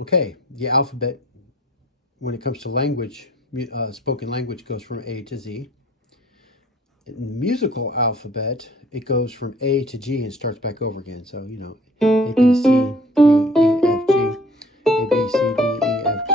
Okay, the alphabet, when it comes to language, spoken language, goes from A to Z. In the musical alphabet, it goes from A to G and starts back over again. So, you know, A, B, C, D, E, F, G, A, B, C, D, E, F, G.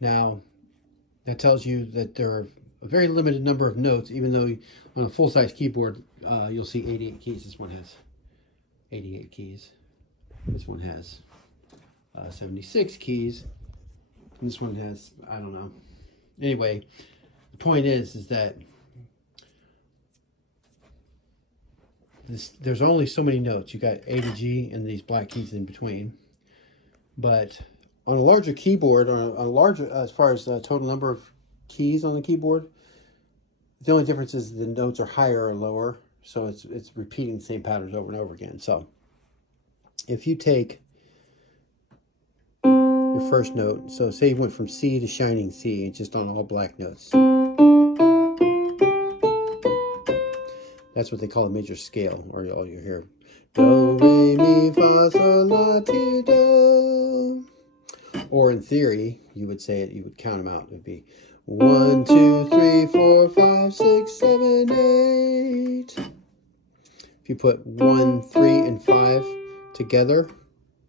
Now, that tells you that there are a very limited number of notes, even though on a full-size keyboard, you'll see 88 keys. This one has 88 keys. This one has 76 keys. And this one has, I don't know. Anyway, the point is that there's only so many notes. You got A to G and these black keys in between. But on a larger keyboard, on a larger, as far as the total number of keys on the keyboard, the only difference is the notes are higher or lower. So it's repeating the same patterns over and over again. So if you take your first note, so say you went from C to shining C, just on all black notes. That's what they call a major scale, or all you hear. Do, re, mi, fa, sol, la, ti, do. Or in theory, you would say it, you would count them out. It would be 1, 2, 3, 4, 5, 6, 7, 8. If you put 1, 3, and 5 together,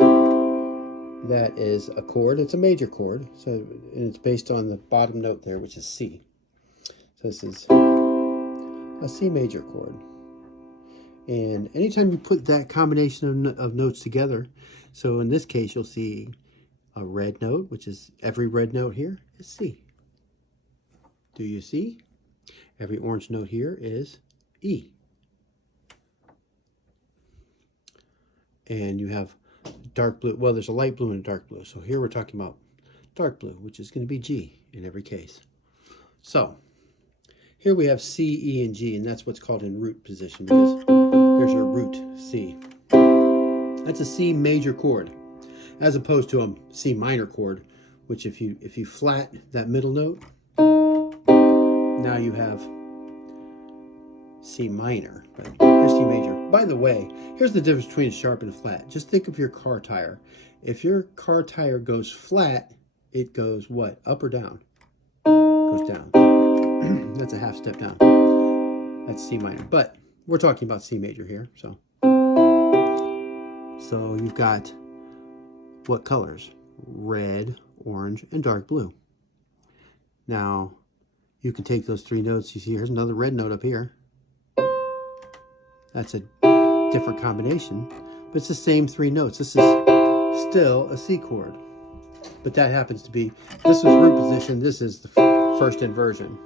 that is a chord. It's a major chord. So, and it's based on the bottom note there, which is C. So this is a C major chord. And anytime you put that combination of notes together, so in this case, you'll see a red note, which is every red note here is C. Do you see? Every orange note here is E. And you have dark blue. Well, there's a light blue and a dark blue. So here we're talking about dark blue, which is going to be G in every case. So here we have C, E, and G, and that's what's called in root position, because there's your root, C. That's a C major chord, as opposed to a C minor chord, which if you flat that middle note, now you have C minor. But here's C major. By the way, here's the difference between a sharp and a flat. Just think of your car tire. If your car tire goes flat, it goes what? Up or down? It goes down. That's a half step down. That's C minor. But we're talking about C major here. So you've got what colors? Red, orange, and dark blue. Now, you can take those three notes. You see, here's another red note up here. That's a different combination, but it's the same three notes. This is still a C chord, but that happens to be, this is root position, this is the first inversion.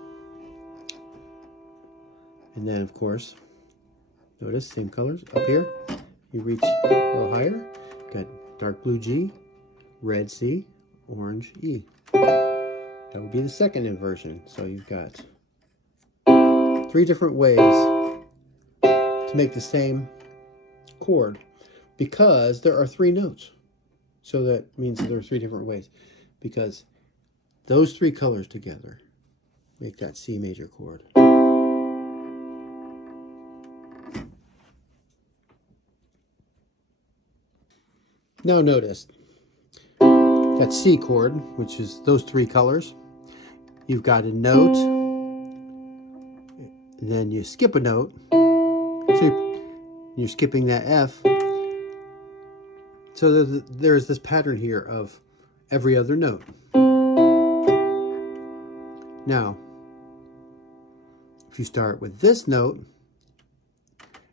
And then, of course, notice same colors up here. You reach a little higher, got dark blue G, red C, orange E. That would be the second inversion. So you've got three different ways to make the same chord, because there are three notes. So that means there are three different ways, because those three colors together make that C major chord. Now notice that C chord, which is those three colors, you've got a note, and then you skip a note. So you're skipping that F. So there's this pattern here of every other note. Now, if you start with this note,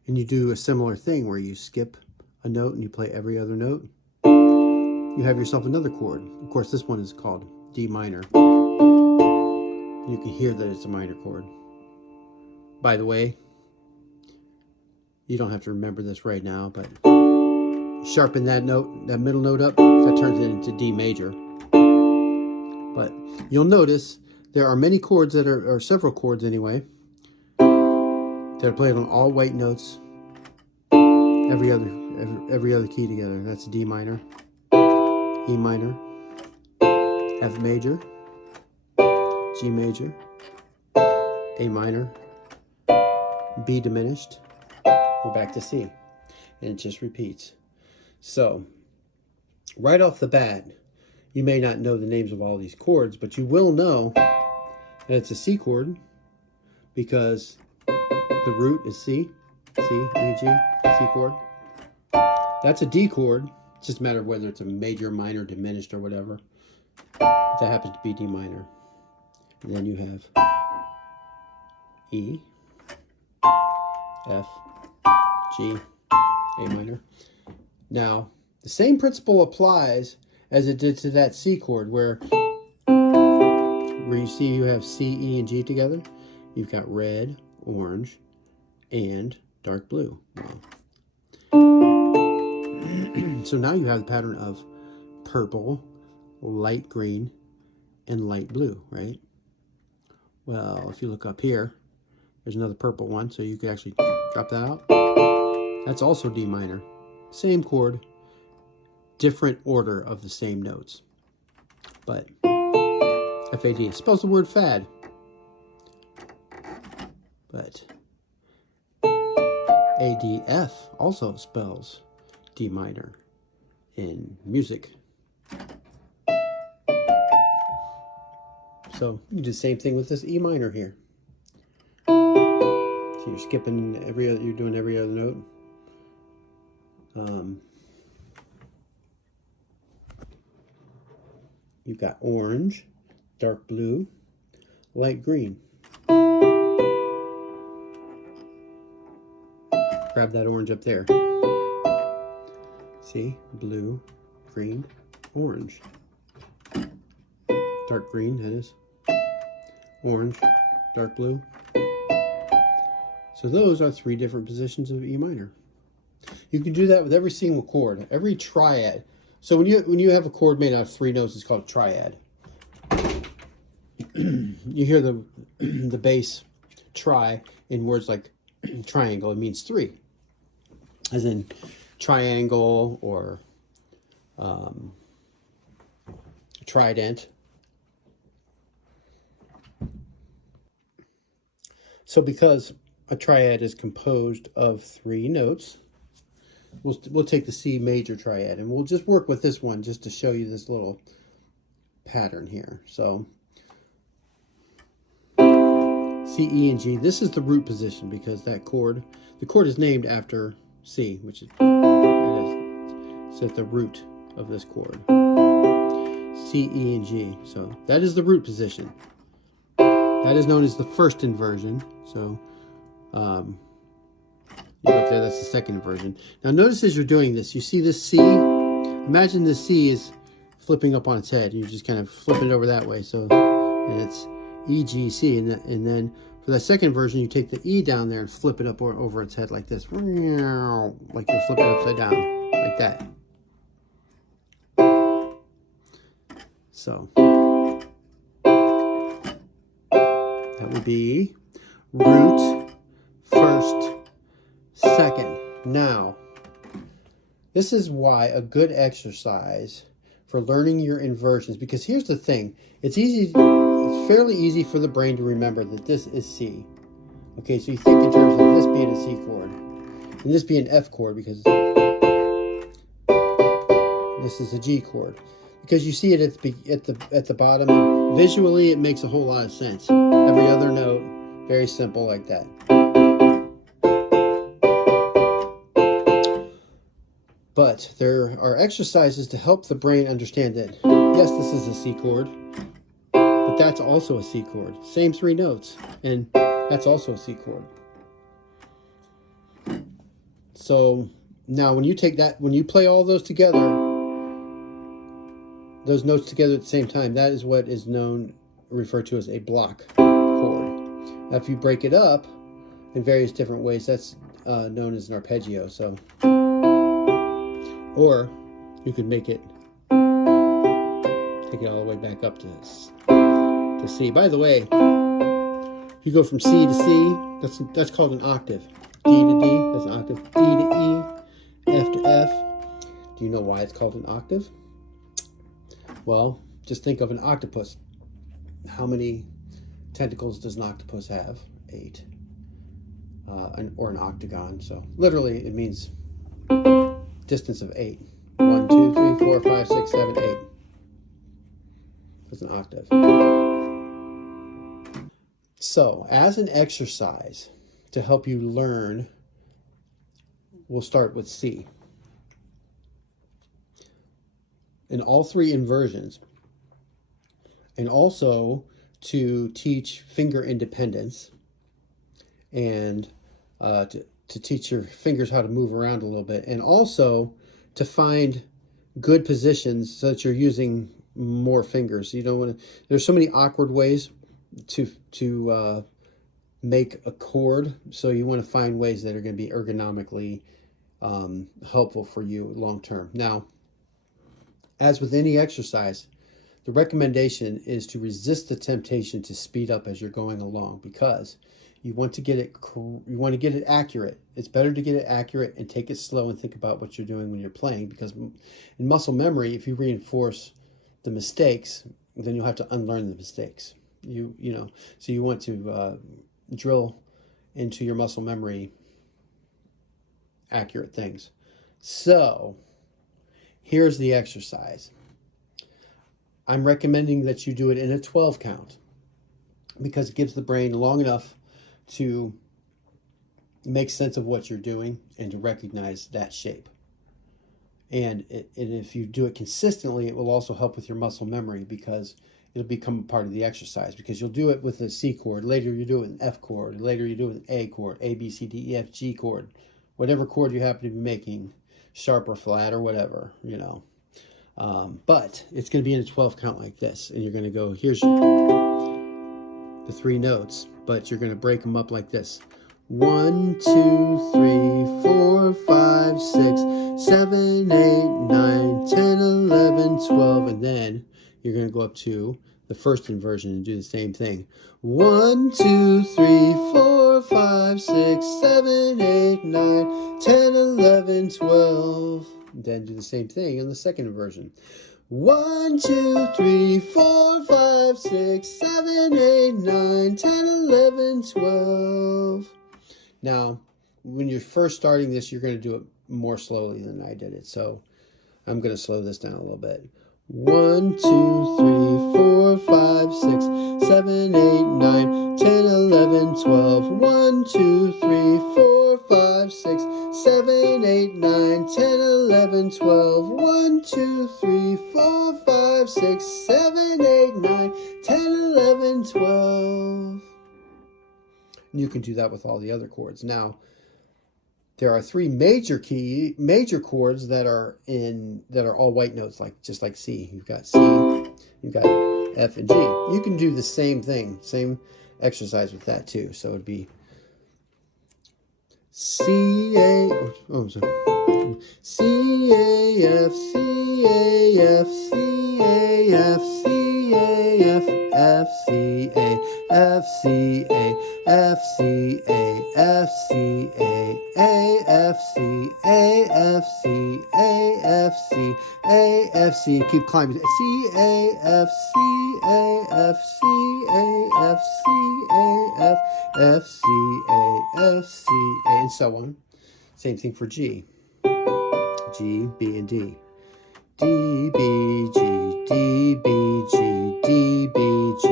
and you do a similar thing where you skip a note and you play every other note, you have yourself another chord. Of course, this one is called D minor. You can hear that it's a minor chord. By the way, you don't have to remember this right now, but sharpen that note, that middle note up, that turns it into D major. But you'll notice there are many chords that are, or several chords anyway, that are played on all white notes, every other key together. That's D minor, E minor, F major, G major, A minor, B diminished, we're back to C, and it just repeats. So right off the bat, you may not know the names of all these chords, but you will know that it's a C chord because the root is C, C, E, G, C chord. That's a D chord. It's just a matter of whether it's a major, minor, diminished, or whatever. But that happens to be D minor. And then you have E, F, G, A minor. Now, the same principle applies as it did to that C chord where you see you have C, E, and G together. You've got red, orange, and dark blue. Wow. So now you have the pattern of purple, light green, and light blue, right? Well, if you look up here, there's another purple one, so you could actually drop that out. That's also D minor. Same chord, different order of the same notes. But F-A-D spells the word fad. But A-D-F also spells D minor in music. So you do the same thing with this E minor here. So you're skipping you're doing every other note. You've got orange, dark blue, light green. Grab that orange up there. See? Blue, green, orange. Dark green, that is. Orange, dark blue. So those are 3 different positions of E minor. You can do that with every single chord, every triad. So when you have a chord made out of 3 notes, it's called a triad. You hear the bass tri in words like triangle. It means 3, as in triangle or trident. So because a triad is composed of 3 notes, we'll take the C major triad and we'll just work with this one just to show you this little pattern here. So C, E, and G. This is the root position because the chord is named after C, which is so it's the root of this chord. C, E, and G. So that is the root position. That is known as the first inversion. So you look there, that's the second inversion. Now notice as you're doing this, you see this C? Imagine this C is flipping up on its head. You're just kind of flipping it over that way. So and it's E, G, C. And then for that second inversion, you take the E down there and flip it up over its head like this. Like you're flipping it upside down, like that. So that would be root, first, second. Now, this is why a good exercise for learning your inversions, because here's the thing, it's fairly easy for the brain to remember that this is C. Okay, so you think in terms of this being a C chord, and this being an F chord, because this is a G chord. Because you see it at the bottom, visually it makes a whole lot of sense. Every other note, very simple like that. But there are exercises to help the brain understand that, yes, this is a C chord, but that's also a C chord. Same 3 notes, and that's also a C chord. So now when you take that, when you play all those together, those notes together at the same time, that is what is referred to as a block chord. Now if you break it up in various different ways, that's known as an arpeggio. So, or you could take it all the way back up to C. By the way, if you go from C to C, that's called an octave. D to D, that's an octave. E to E, F to F. Do you know why it's called an octave? Well, just think of an octopus. How many tentacles does an octopus have? 8. Or an octagon. So literally it means distance of 8. 1, 2, 3, 4, 5, 6, 7, 8. That's an octave. So, as an exercise to help you learn, we'll start with C. In all three inversions, and also to teach finger independence and to teach your fingers how to move around a little bit, and also to find good positions so that you're using more fingers. You don't want to, there's so many awkward ways to make a chord, so you want to find ways that are going to be ergonomically helpful for you long term. Now, as with any exercise, the recommendation is to resist the temptation to speed up as you're going along, because you want to get it accurate. It's better to get it accurate and take it slow and think about what you're doing when you're playing, because in muscle memory, if you reinforce the mistakes, then you'll have to unlearn the mistakes. You know, so you want to drill into your muscle memory accurate things. So here's the exercise. I'm recommending that you do it in a 12 count, because it gives the brain long enough to make sense of what you're doing and to recognize that shape. And if you do it consistently, it will also help with your muscle memory, because it'll become a part of the exercise, because you'll do it with a C chord, later you do it with an F chord, later you do it with an A chord, A, B, C, D, E, F, G chord, whatever chord you happen to be making, sharp or flat or whatever, you know. But it's going to be in a 12 count like this, and you're going to go, here's the three notes, but you're going to break them up like this. 1, 2, 3, 4, 5, 6, 7, 8, 9, 10, 11, 12, and then you're going to go up to the first inversion and do the same thing. 1, 2, 3, 4, 5, 6, 7, 8, 9, 10, 11, 12. Then do the same thing in the second inversion. 1, 2, 3, 4, 5, 6, 7, 8, 9, 10, 11, 12. Now, when you're first starting this, you're going to do it more slowly than I did it. So I'm going to slow this down a little bit. 1, 2, 3, 4, 5, 6, 7, 8, 9, 10, 11, 12. 1, 2, 3, 4, 5, 6, 7, 8, 9, 10, 11, 12. 1, 2, 3, 4, 5, 6, 7, 8, 9, 10, 11, 12. You can do that with all the other chords. Now, there are three major chords that are all white notes, just like C. You've got C, you've got F and G. You can do the same thing, same exercise with that too. So it'd be C, A, oh, sorry. C, A, F, C, A, F, C, A, F, C, A, F, F, C, A, F, C, A, F, C, A, F, C, A, F, C, A, F, C, A, F, C, A, F, C. Keep climbing. C, A, F, C, A, F, C, A, F, C, A, F, F, C, A, F, C, A, and so on. Same thing for G. G, B, and D. D, B, G, D, B, G, D, B, G,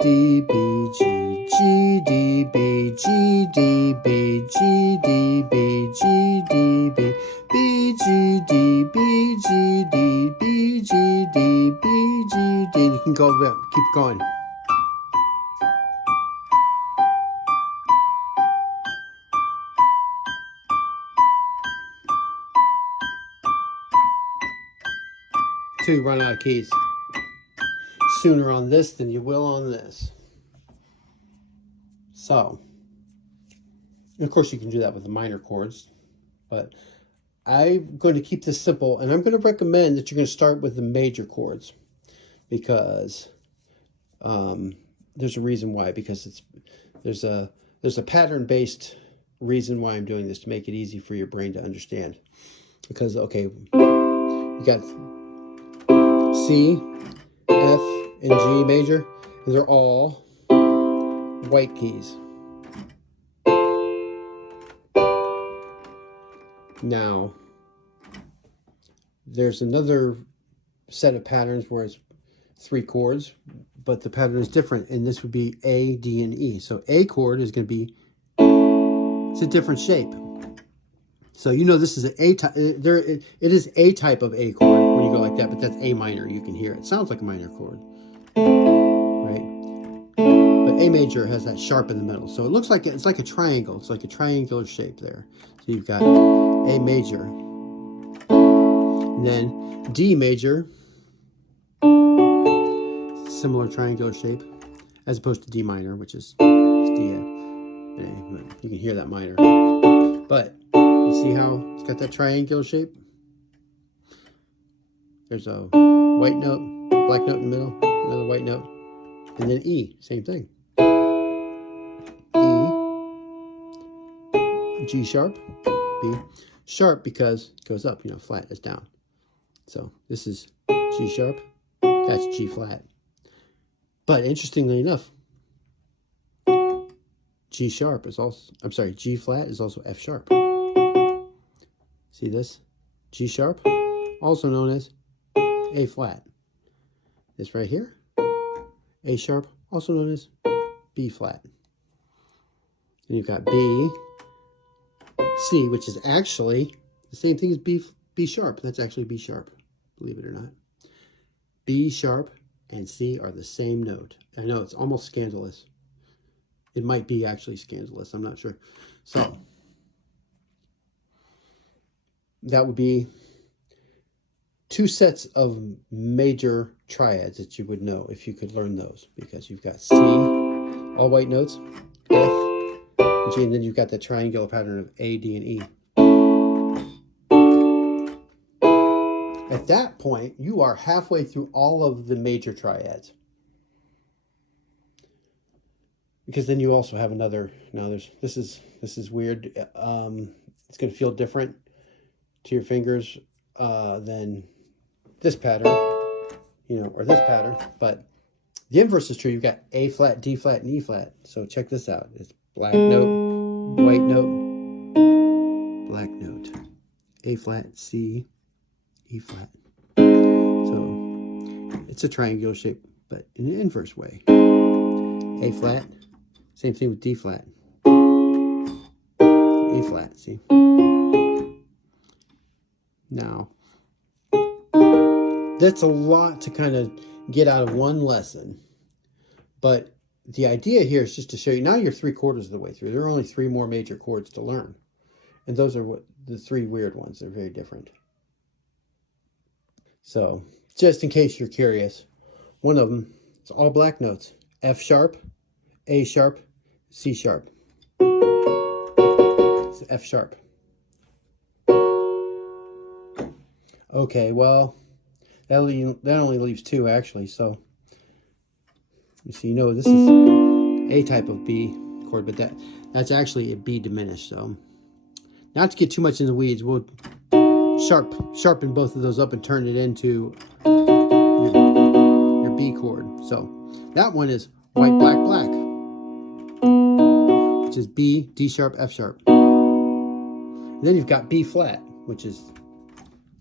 D, B, G, G, D, B, G, D, B, G, D, B, G, D, B, B, G, D, B, G, D, B, G, D, B, G, D. You can go, keep going. Till you run out of keys. Sooner on this than you will on this. So, of course you can do that with the minor chords, but I'm going to keep this simple, and I'm going to recommend that you're going to start with the major chords, because there's a reason why, because there's a pattern-based reason why I'm doing this, to make it easy for your brain to understand. Because, okay, you got C, F, and G major, and they're all white keys. Now, There's another set of patterns where it's 3 chords, but the pattern is different, and this would be A, D, and E. So A chord is going to be, it's a different shape. So you know this is an A type. It is a type of A chord when you go like that, but that's A minor. You can hear it. It sounds like a minor chord, right? But A major has that sharp in the middle, so it looks like it's like a triangle. It's like a triangular shape there. So you've got A major, and then D major, similar triangular shape, as opposed to D minor, which is D. You can hear that minor, but you see how it's got that triangular shape? There's a white note, black note in the middle, another white note, and then E, same thing. E, G sharp, B. Sharp because it goes up, you know, flat is down. So this is G sharp, that's G flat. But interestingly enough, G sharp is also, I'm sorry, G flat is also F sharp. See this? G sharp, also known as A flat. This right here, A sharp, also known as B flat. And you've got B, C, which is actually the same thing as B sharp. That's actually B sharp, believe it or not. B sharp and C are the same note. I know it's almost scandalous. It might be actually scandalous, I'm not sure. So that would be 2 sets of major triads that you would know if you could learn those, because you've got C, all white notes, F, and G, and then you've got the triangular pattern of A, D, and E. At that point, you are halfway through all of the major triads. Because then you also have another, now this is weird. It's going to feel different to your fingers than this pattern, you know, or this pattern. But the inverse is true. You've got A flat, D flat, and E flat. So check this out. It's black note, white note, black note, A flat, C, E flat. So it's a triangular shape, but in an inverse way. A flat, same thing with D flat, E flat, see? Now, that's a lot to kind of get out of one lesson, but the idea here is just to show you, now you're 3/4 of the way through. There are only 3 more major chords to learn, and those are what the 3 weird ones. They're very different. So, just in case you're curious, one of them is all black notes. F sharp, A sharp, C sharp. It's F sharp. Okay, well, that only leaves 2 actually, so you see, you know, this is A type of B chord, but that's actually a B diminished. So not to get too much in the weeds, we'll sharpen both of those up and turn it into your B chord. So that one is white, black, black, which is B, D sharp, F sharp. And then you've got B flat, which is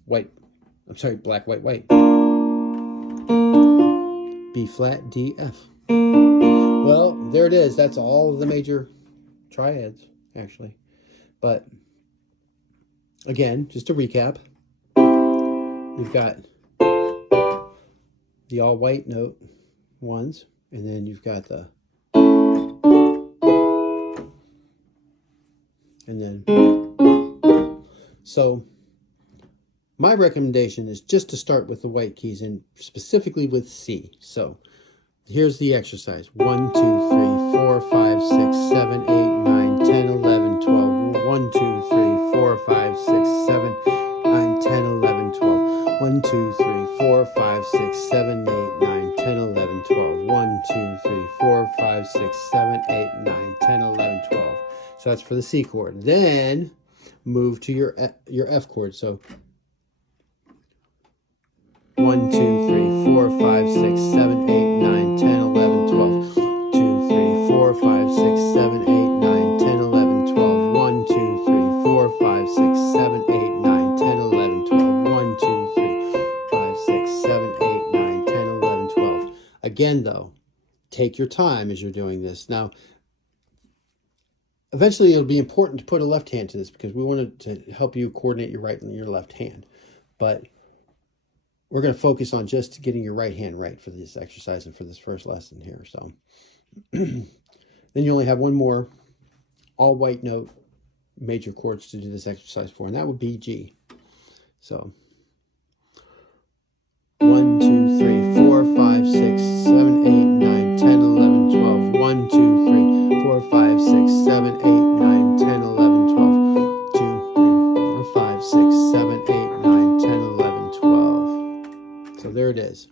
white, I'm sorry, black, white, white. B flat, D, F. Well, there it is. That's all of the major triads, actually. But again, just to recap, you've got the all white note ones, and then you've got the, and then, so my recommendation is just to start with the white keys, and specifically with C. So here's the exercise. 1, 2, 3, 4, 5, 6, 7, 8, 9, 10, 11, 12. 1, 2, 3, 4, 5, 6, 7, 9, 10, 11, 12. 1, 2, 3, 4, 5, 6, 7, 8, 9, 10, 11, 12. 1, 2, 3, 4, 5, 6, 7, 8, 9, 10, 11, 12. So that's for the C chord. Then move to your F chord. So 1, 2, 3, 4, 5, 6, 7, 8, 9, 10, 11, 12. 2, 3, 4, 5, 6, 7, 8, 9, 10, 11, 12. 1, 2, 3, 4, 5, 6, 7, 8, 9, 10, 11, 12. 1, 2, 3, Again, though, take your time as you're doing this. Now, eventually it'll be important to put a left hand to this because we want to help you coordinate your right and your left hand. But we're going to focus on just getting your right hand right for this exercise and for this first lesson here. So then you only have one more all white note major chords to do this exercise for, and that would be G. So 1, 2, 3, 4, 5, 6, 7, 8, 9, 10, 11, 12. 1, 2, 3, 4, 5, 6, 7, 8, 9, 10, 11, 12. 2, 3, 4, 5, 6, 7, 8, 9, 10, 11, 12. So there it is.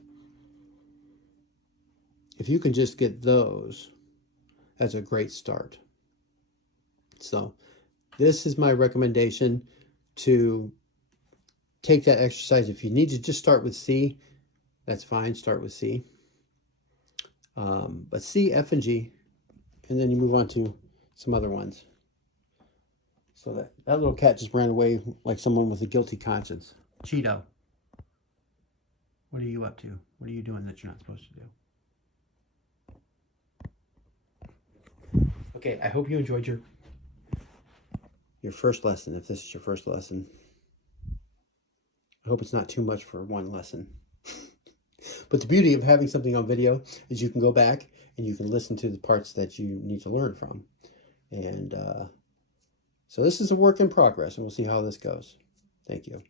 If you can just get those, that's a great start. So this is my recommendation to take that exercise. If you need to just start with C, that's fine. Start with C. But C, F, and G, and then you move on to some other ones. So that little cat just ran away like someone with a guilty conscience. Cheeto, what are you up to? What are you doing that you're not supposed to do? Okay, I hope you enjoyed your first lesson, if this is your first lesson. I hope it's not too much for one lesson. But the beauty of having something on video is you can go back and you can listen to the parts that you need to learn from. And so this is a work in progress, and we'll see how this goes. Thank you.